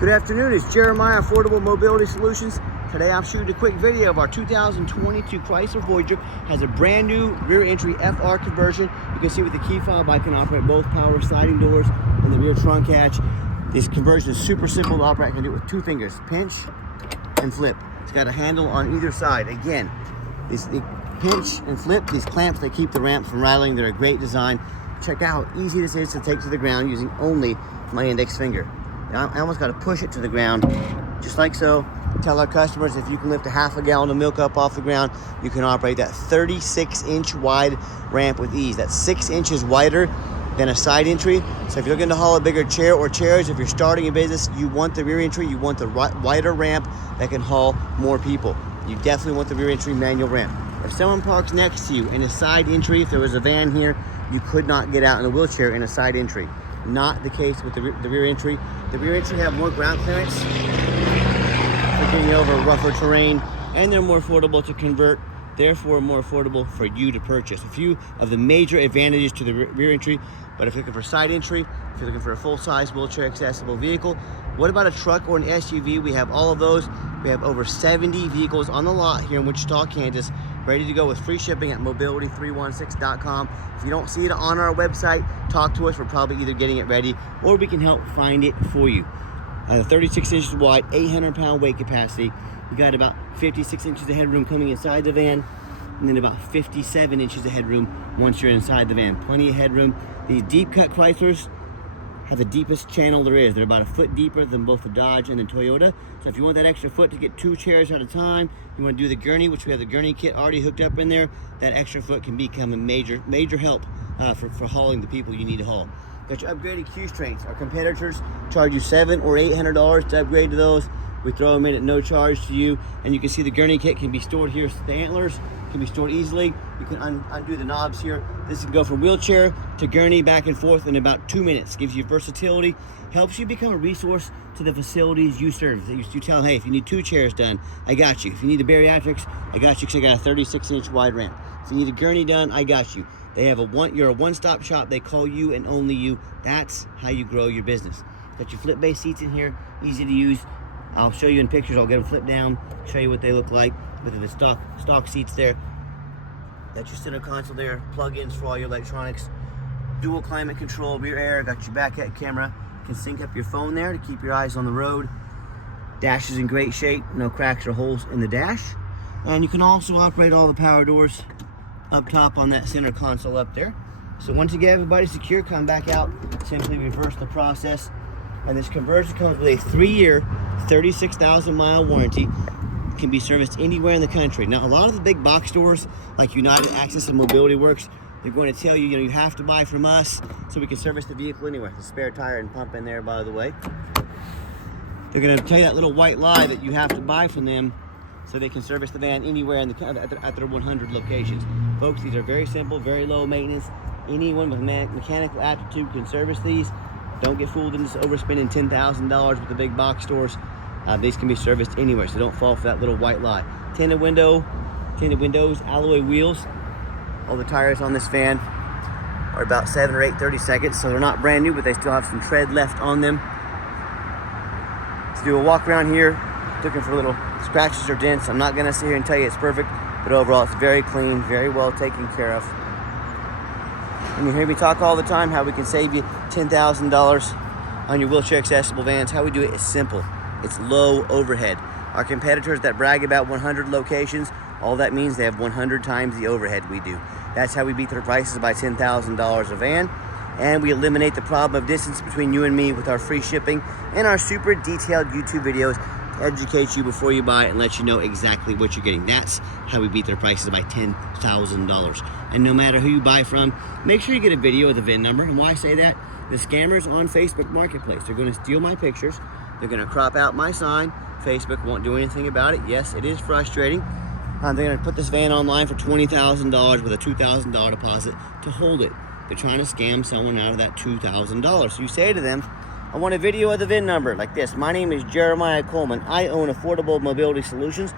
Good afternoon, it's Jeremiah, Affordable Mobility Solutions. Today I'm shooting a quick video of our 2022 Chrysler Voyager. Has a brand new rear entry FR conversion. You can see with the key fob I can operate both power sliding doors and the rear trunk hatch. This conversion is super simple to operate. I can do it with two fingers, pinch and flip. It's got a handle on either side. Again, this pinch and flip, these clamps, they keep the ramps from rattling. They're a great design. Check out how easy this is to take to the ground using only my index finger. I almost got to push it to the ground, just like so. Tell our customers if you can lift a half a gallon of milk up off the ground, you can operate that 36-inch wide ramp with ease. That's 6 inches wider than a side entry. So if you're looking to haul a bigger chair or chairs, if you're starting a business, you want the rear entry, you want the wider ramp that can haul more people. You definitely want the rear entry manual ramp. If someone parks next to you in a side entry, if there was a van here, you could not get out in a wheelchair in a side entry. Not the case with the rear entry. The rear entry have more ground clearance for getting over rougher terrain, and they're more affordable to convert, therefore more affordable for you to purchase. A few of the major advantages to the rear entry. But if you're looking for side entry, if you're looking for a full-size wheelchair accessible vehicle, what about a truck or an SUV? We have all of those. We have over 70 vehicles on the lot here in Wichita, Kansas, ready to go with free shipping at mobility316.com. If you don't see it on our website, talk to us. We're probably either getting it ready or we can help find it for you. 36 inches wide, 800-pound weight capacity. We got about 56 inches of headroom coming inside the van, and then about 57 inches of headroom once you're inside the van. Plenty of headroom. These deep cut Chryslers have the deepest channel there is. They're about a foot deeper than both the Dodge and the Toyota. So if you want that extra foot to get 2 chairs at a time, you want to do the gurney, which we have the gurney kit already hooked up in there, that extra foot can become a major help for hauling the people you need to haul. Got your upgraded Q strains. Our competitors charge you $700 or $800 to upgrade to those. We throw them in at no charge to you, and you can see the gurney kit can be stored here. The antlers can be stored easily. You can undo the knobs here. This can go from wheelchair to gurney back and forth in about 2 minutes. Gives you versatility, helps you become a resource to the facilities you serve. You tell them, hey, if you need 2 chairs done, I got you. If you need the bariatrics, I got you because I got a 36-inch wide ramp. If you need a gurney done, I got you. They have you're a one-stop shop. They call you and only you. That's how you grow your business. Got your flip base seats in here, easy to use. I'll show you in pictures. I'll get them flipped down, show you what they look like with the stock seats there. Got your center console there, plug-ins for all your electronics, dual climate control, rear air. Got your back camera. You can sync up your phone there to keep your eyes on the road. Dash is in great shape, no cracks or holes in the dash. And you can also operate all the power doors up top on that center console up there. So once you get everybody secure, come back out, simply reverse the process. And this conversion comes with a 3-year, 36,000-mile warranty. Can be serviced anywhere in the country. Now, a lot of the big box stores like United Access and Mobility Works, they're going to tell you, you have to buy from us so we can service the vehicle anywhere. The spare tire and pump in there, by the way. They're going to tell you that little white lie that you have to buy from them so they can service the van anywhere in at their 100 locations. Folks, these are very simple, very low maintenance. Anyone with mechanical aptitude can service these. Don't get fooled into overspending $10,000 with the big box stores. These can be serviced anywhere, so don't fall for that little white lie. Tinted windows, alloy wheels. All the tires on this van are about 7 or 8 30-seconds, so they're not brand new, but they still have some tread left on them. Let's do a walk around here, looking for little scratches or dents. I'm not gonna sit here and tell you it's perfect, but overall it's very clean, very well taken care of. And you hear me talk all the time how we can save you $10,000 on your wheelchair accessible vans. How we do it is simple. It's low overhead. Our competitors that brag about 100 locations, all that means they have 100 times the overhead we do. That's how we beat their prices by $10,000 a van. And we eliminate the problem of distance between you and me with our free shipping and our super detailed YouTube videos to educate you before you buy it and let you know exactly what you're getting. That's how we beat their prices by $10,000. And no matter who you buy from, make sure you get a video of the VIN number. And why I say that? The scammers on Facebook Marketplace, they're going to steal my pictures. They're going to crop out my sign. Facebook won't do anything about it. Yes, it is frustrating. They're going to put this van online for $20,000 with a $2,000 deposit to hold it. They're trying to scam someone out of that $2,000. So you say to them, I want a video of the VIN number like this. My name is Jeremiah Coleman. I own Affordable Mobility Solutions,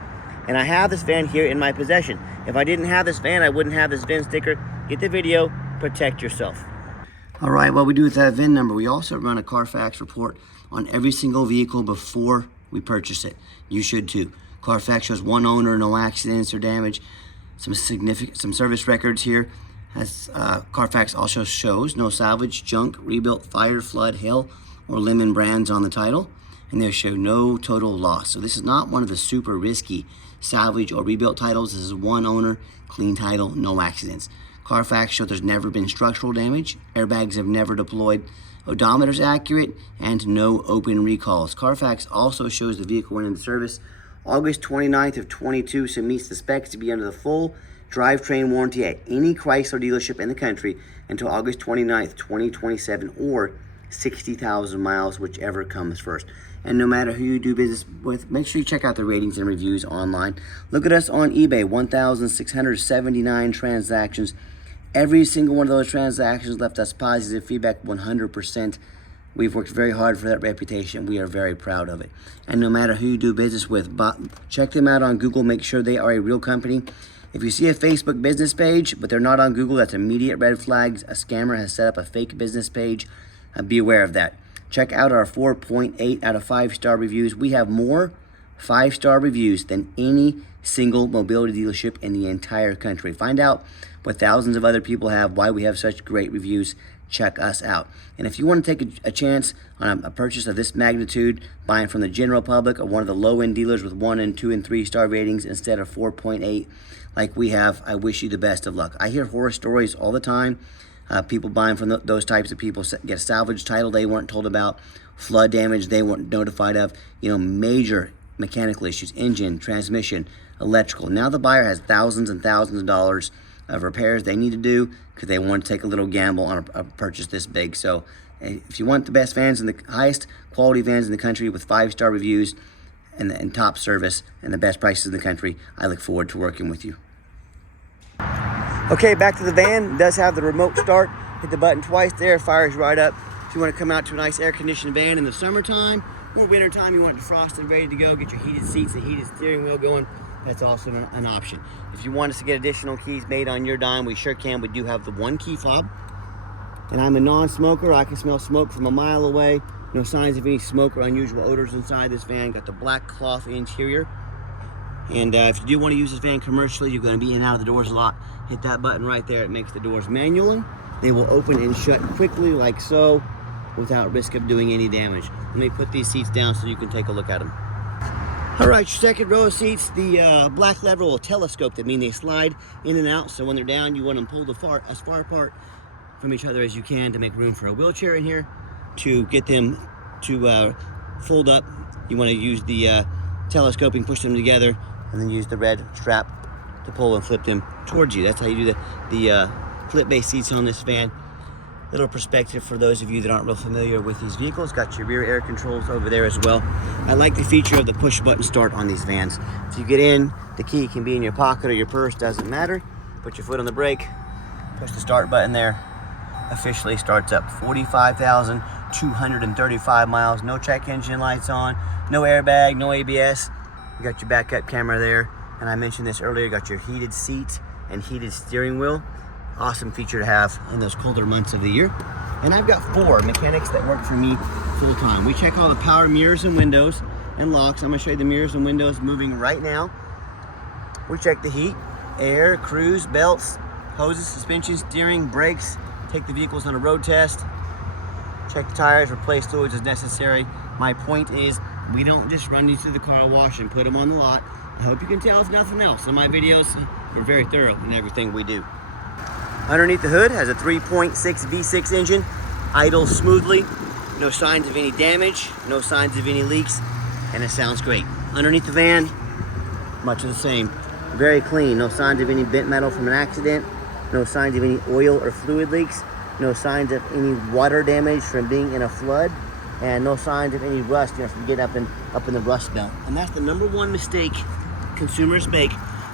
and I have this van here in my possession. If I didn't have this van, I wouldn't have this VIN sticker. Get the video, protect yourself. All right, what we do with that VIN number, we also run a Carfax report on every single vehicle before we purchase it. You should too. Carfax shows one owner, no accidents or damage, some service records here. As Carfax also shows no salvage, junk, rebuilt, fire, flood, hail, or lemon brands on the title, and they show no total loss. So this is not one of the super risky salvage or rebuilt titles. This is one owner, clean title, no accidents. Carfax shows there's never been structural damage, airbags have never deployed, odometer's accurate, and no open recalls. Carfax also shows the vehicle went into service August 29th of 22, so it meets the specs to be under the full drivetrain warranty at any Chrysler dealership in the country until August 29th, 2027, or 60,000 miles, whichever comes first. And no matter who you do business with, make sure you check out the ratings and reviews online. Look at us on eBay, 1,679 transactions. Every single one of those transactions left us positive feedback, 100%. We've worked very hard for that reputation. We are very proud of it. And no matter who you do business with, check them out on Google. Make sure they are a real company. If you see a Facebook business page, but they're not on Google, that's immediate red flags. A scammer has set up a fake business page. Be aware of that. Check out our 4.8 out of 5-star reviews. We have more 5-star reviews than any single mobility dealership in the entire country. Find out what thousands of other people have, why we have such great reviews. Check us out. And if you want to take a chance on a purchase of this magnitude, buying from the general public or one of the low-end dealers with 1 and 2 and 3-star ratings instead of 4.8 like we have, I wish you the best of luck. I hear horror stories all the time. People buying from those types of people get a salvage title they weren't told about, flood damage they weren't notified of, major mechanical issues, engine, transmission, electrical. Now the buyer has thousands and thousands of dollars of repairs they need to do because they want to take a little gamble on a purchase this big. So if you want the best vans and the highest quality vans in the country with 5-star reviews and top service and the best prices in the country, I look forward to working with you. Okay, back to the van. It does have the remote start. Hit the button twice there, fires right up. If you want to come out to a nice air-conditioned van in the summertime or wintertime, you want it defrosted, ready to go, get your heated seats and heated steering wheel going, that's also an option. If you want us to get additional keys made on your dime, we sure can. We do have the 1 key fob. And I'm a non-smoker. I can smell smoke from a mile away. No signs of any smoke or unusual odors inside this van. Got the black cloth interior. And if you do want to use this van commercially, you're going to be in and out of the doors a lot. Hit that button right there. It makes the doors manual. They will open and shut quickly like so without risk of doing any damage. Let me put these seats down so you can take a look at them. All right, your second row of seats, the black lever will telescope. That means they slide in and out. So when they're down, you want them pulled as far apart from each other as you can to make room for a wheelchair in here. To get them to fold up, you want to use the telescoping, push them together, and then use the red strap to pull and flip them towards you. That's how you do the flip-based seats on this van. Little perspective for those of you that aren't real familiar with these vehicles. Got your rear air controls over there as well. I like the feature of the push button start on these vans. If you get in, the key can be in your pocket or your purse, doesn't matter. Put your foot on the brake, push the start button there. Officially starts up. 45,235 miles, no check engine lights on, no airbag, no ABS. You got your backup camera there. And I mentioned this earlier, you got your heated seats and heated steering wheel. Awesome feature to have in those colder months of the year. And I've got 4 mechanics that work for me full time. We check all the power mirrors and windows and locks. I'm gonna show you the mirrors and windows moving right now. We check the heat, air, cruise, belts, hoses, suspension, steering, brakes, take the vehicles on a road test, check the tires, replace fluids as necessary. My point is, we don't just run these through the car wash and put them on the lot. I hope you can tell if nothing else. In my videos, we're very thorough in everything we do. Underneath the hood has a 3.6 V6 engine, idles smoothly, no signs of any damage, no signs of any leaks, and it sounds great. Underneath the van, much of the same. Very clean, no signs of any bent metal from an accident, no signs of any oil or fluid leaks, no signs of any water damage from being in a flood, and no signs of any rust, if you get up in the rust belt. And that's the #1 mistake consumers make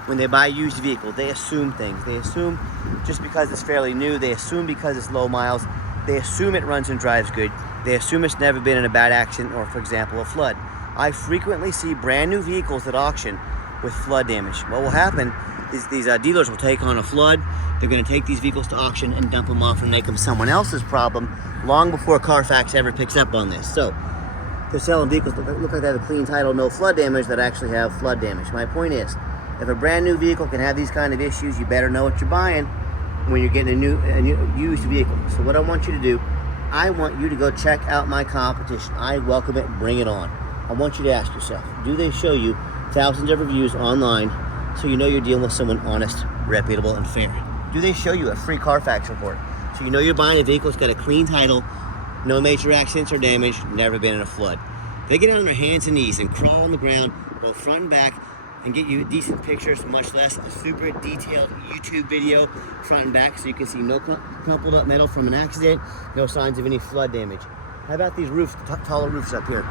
when they buy a used vehicle. They assume things. They assume just because it's fairly new, they assume because it's low miles, they assume it runs and drives good, they assume it's never been in a bad accident or, for example, a flood. I frequently see brand new vehicles at auction with flood damage. What will happen these dealers will take on a flood. They're going to take these vehicles to auction and dump them off and make them someone else's problem long before Carfax ever picks up on this. So they're selling vehicles that look like they have a clean title, no flood damage, that actually have flood damage. My point is, if a brand new vehicle can have these kind of issues, you better know what you're buying when you're getting a new used vehicle. So what I want you to do, I want you to go check out my competition. I welcome it, bring it on. I want you to ask yourself, do they show you thousands of reviews online so you know you're dealing with someone honest, reputable, and fair? Do they show you a free Carfax report so you know you're buying a vehicle that's got a clean title, no major accidents or damage, never been in a flood? They get on their hands and knees and crawl on the ground, both front and back, and get you decent pictures, much less a super detailed YouTube video front and back, so you can see no crumpled up metal from an accident, no signs of any flood damage. How about these roofs, taller roofs up here?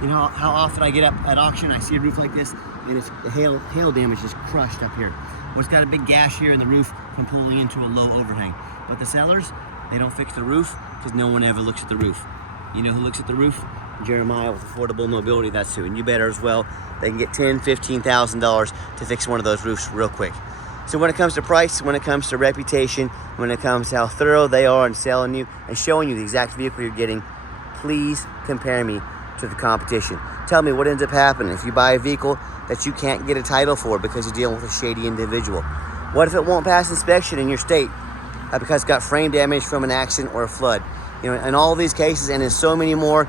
You know how often I get up at auction, I see a roof like this, and it's the hail damage is crushed up here. Or it's got a big gash here in the roof from pulling into a low overhang. But the sellers, they don't fix the roof because no one ever looks at the roof. You know who looks at the roof? Jeremiah with Affordable Mobility, that's who. And you better as well. They can get $10,000, $15,000 to fix one of those roofs real quick. So when it comes to price, when it comes to reputation, when it comes to how thorough they are in selling you and showing you the exact vehicle you're getting, please compare me to the competition. Tell me what ends up happening if you buy a vehicle that you can't get a title for because you're dealing with a shady individual. What if it won't pass inspection in your state because it's got frame damage from an accident or a flood? You know, in all of these cases and in so many more,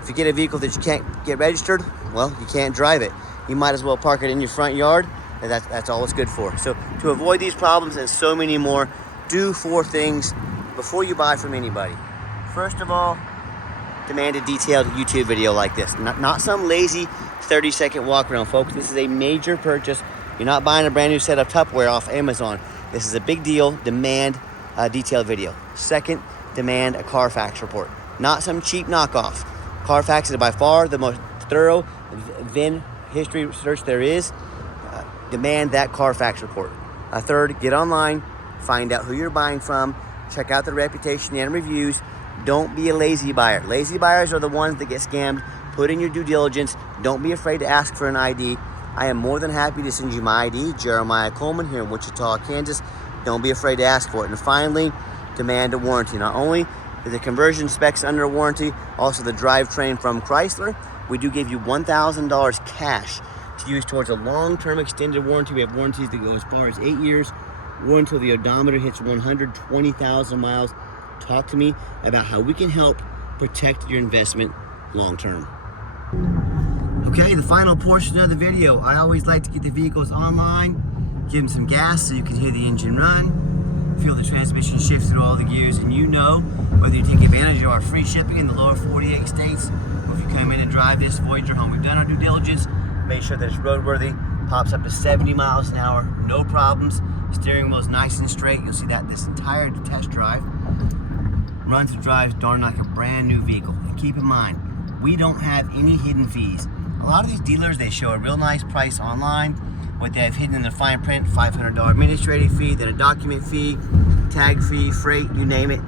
if you get a vehicle that you can't get registered, well, you can't drive it. You might as well park it in your front yard, and that's all it's good for. So to avoid these problems and so many more, do 4 things before you buy from anybody. First of all, demand a detailed YouTube video like this. Not some lazy 30-second walk around, folks. This is a major purchase. You're not buying a brand new set of Tupperware off Amazon. This is a big deal. Demand a detailed video. Second, demand a Carfax report. Not some cheap knockoff. Carfax is by far the most thorough VIN history search there is. Demand that Carfax report. Third, get online, find out who you're buying from, check out the reputation and reviews. Don't be a lazy buyer. Lazy buyers are the ones that get scammed. Put in your due diligence. Don't be afraid to ask for an ID. I am more than happy to send you my ID, Jeremiah Coleman, here in Wichita, Kansas. Don't be afraid to ask for it. And finally, demand a warranty. Not only is the conversion specs under warranty, also the drivetrain from Chrysler. We do give you $1,000 cash to use towards a long-term extended warranty. We have warranties that go as far as 8 years, or until the odometer hits 120,000 miles. Talk to me about how we can help protect your investment long-term. Okay, the final portion of the video. I always like to get the vehicles online, give them some gas so you can hear the engine run, feel the transmission shift through all the gears, and you know whether you take advantage of our free shipping in the lower 48 states, or if you come in and drive this Voyager home. We've done our due diligence, make sure that it's roadworthy, pops up to 70 miles an hour, no problems, steering wheel's nice and straight. You'll see that this entire test drive runs and drives darn like a brand new vehicle. And keep in mind, we don't have any hidden fees. A lot of these dealers, they show a real nice price online. What they have hidden in the fine print, $500 administrative fee, then a document fee, tag fee, freight, you name it,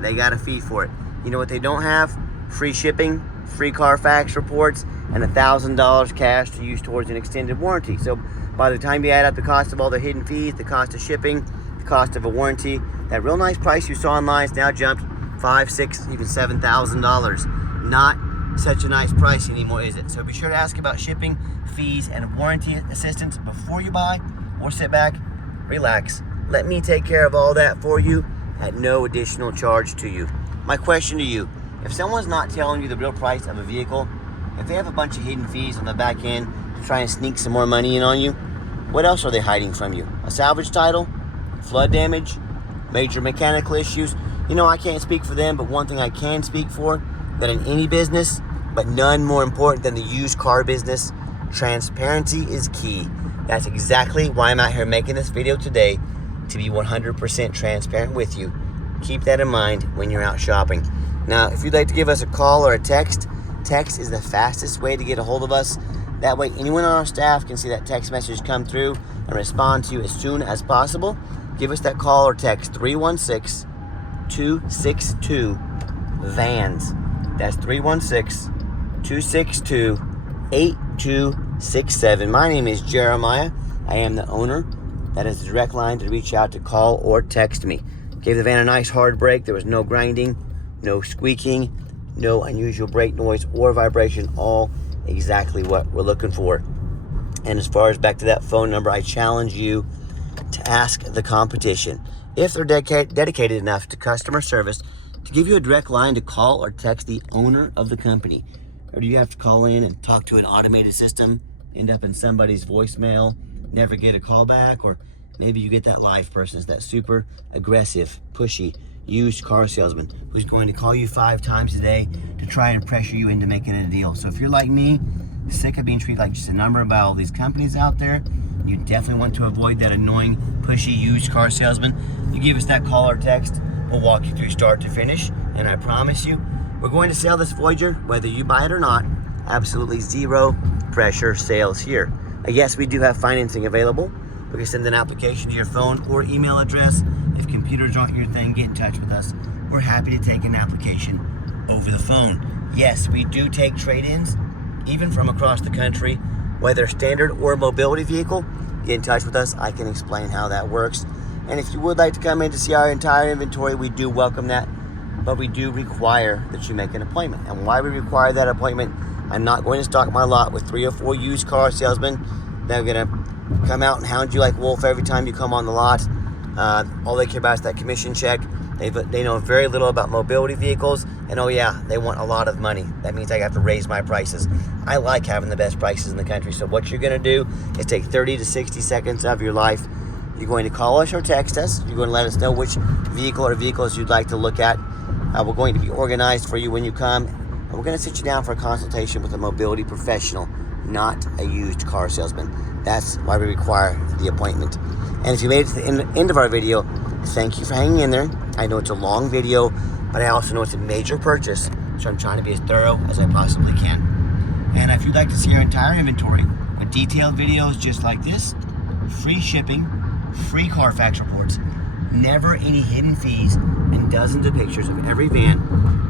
they got a fee for it. You know what they don't have? Free shipping, free Carfax reports, and $1,000 cash to use towards an extended warranty. So by the time you add up the cost of all the hidden fees, the cost of shipping, the cost of a warranty, that real nice price you saw online has now jumped $5,000, $6,000, even $7,000. Not such a nice price anymore, is it? So be sure to ask about shipping, fees, and warranty assistance before you buy, or sit back, relax, let me take care of all that for you at no additional charge to you. My question to you, if someone's not telling you the real price of a vehicle, if they have a bunch of hidden fees on the back end to try and sneak some more money in on you, what else are they hiding from you? A salvage title? Flood damage? Major mechanical issues? You know, I can't speak for them, but one thing I can speak for, that in any business, but none more important than the used car business, transparency is key. That's exactly why I'm out here making this video today, to be 100% transparent with you. Keep that in mind when you're out shopping. Now, if you'd like to give us a call or a text, text is the fastest way to get a hold of us. That way, anyone on our staff can see that text message come through and respond to you as soon as possible. Give us that call or text, 316-262-VANS. That's 316-262-8267. My name is Jeremiah. I am the owner That is the direct line to reach out to call or text me. Gave the van a nice hard brake. There was no grinding, no squeaking, no unusual brake noise or vibration, all exactly what we're looking for. And as far as back to that phone number, I challenge you to ask the competition if they're dedicated enough to customer service to give you a direct line to call or text the owner of the company. Or do you have to call in and talk to an automated system, end up in somebody's voicemail, never get a call back? Or maybe you get that live person, it's that super aggressive, pushy, used car salesman who's going to call you 5 times a day to try and pressure you into making a deal. So if you're like me, sick of being treated like just a number by all these companies out there, you definitely want to avoid that annoying, pushy, used car salesman. You give us that call or text, we'll walk you through start to finish, and I promise you, we're going to sell this Voyager, whether you buy it or not. Absolutely zero pressure sales here. Yes, we do have financing available. We can send an application to your phone or email address. If computers aren't your thing, get in touch with us. We're happy to take an application over the phone. Yes, we do take trade-ins, even from across the country, whether standard or mobility vehicle. Get in touch with us. I can explain how that works. And if you would like to come in to see our entire inventory, we do welcome that, but we do require that you make an appointment. And why we require that appointment, I'm not going to stock my lot with 3 or 4 used car salesmen that are gonna come out and hound you like wolf every time you come on the lot. All they care about is that commission check. They know very little about mobility vehicles, and oh yeah, they want a lot of money. That means I have to raise my prices. I like having the best prices in the country, so what you're gonna do is take 30 to 60 seconds of your life. You're going to call us or text us. You're going to let us know which vehicle or vehicles you'd like to look at. We're going to be organized for you when you come, and we're going to sit you down for a consultation with a mobility professional, not a used car salesman. That's why we require the appointment. And if you made it to the end of our video, thank you for hanging in there. I know it's a long video, but I also know it's a major purchase, so I'm trying to be as thorough as I possibly can. And if you'd like to see our entire inventory with detailed videos just like this, free shipping, free Carfax reports, never any hidden fees, and dozens of pictures of every van,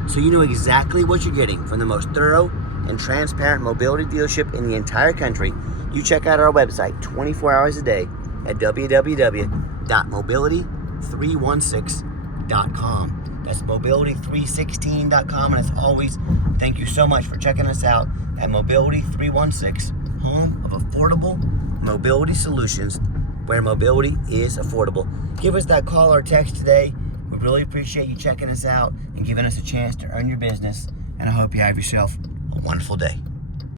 so you know exactly what you're getting from the most thorough and transparent mobility dealership in the entire country, you check out our website 24 hours a day at www.mobility316.com. That's mobility316.com, and as always, thank you so much for checking us out at Mobility 316, home of affordable mobility solutions, where mobility is affordable. Give us that call or text today. We really appreciate you checking us out and giving us a chance to earn your business, and I hope you have yourself a wonderful day.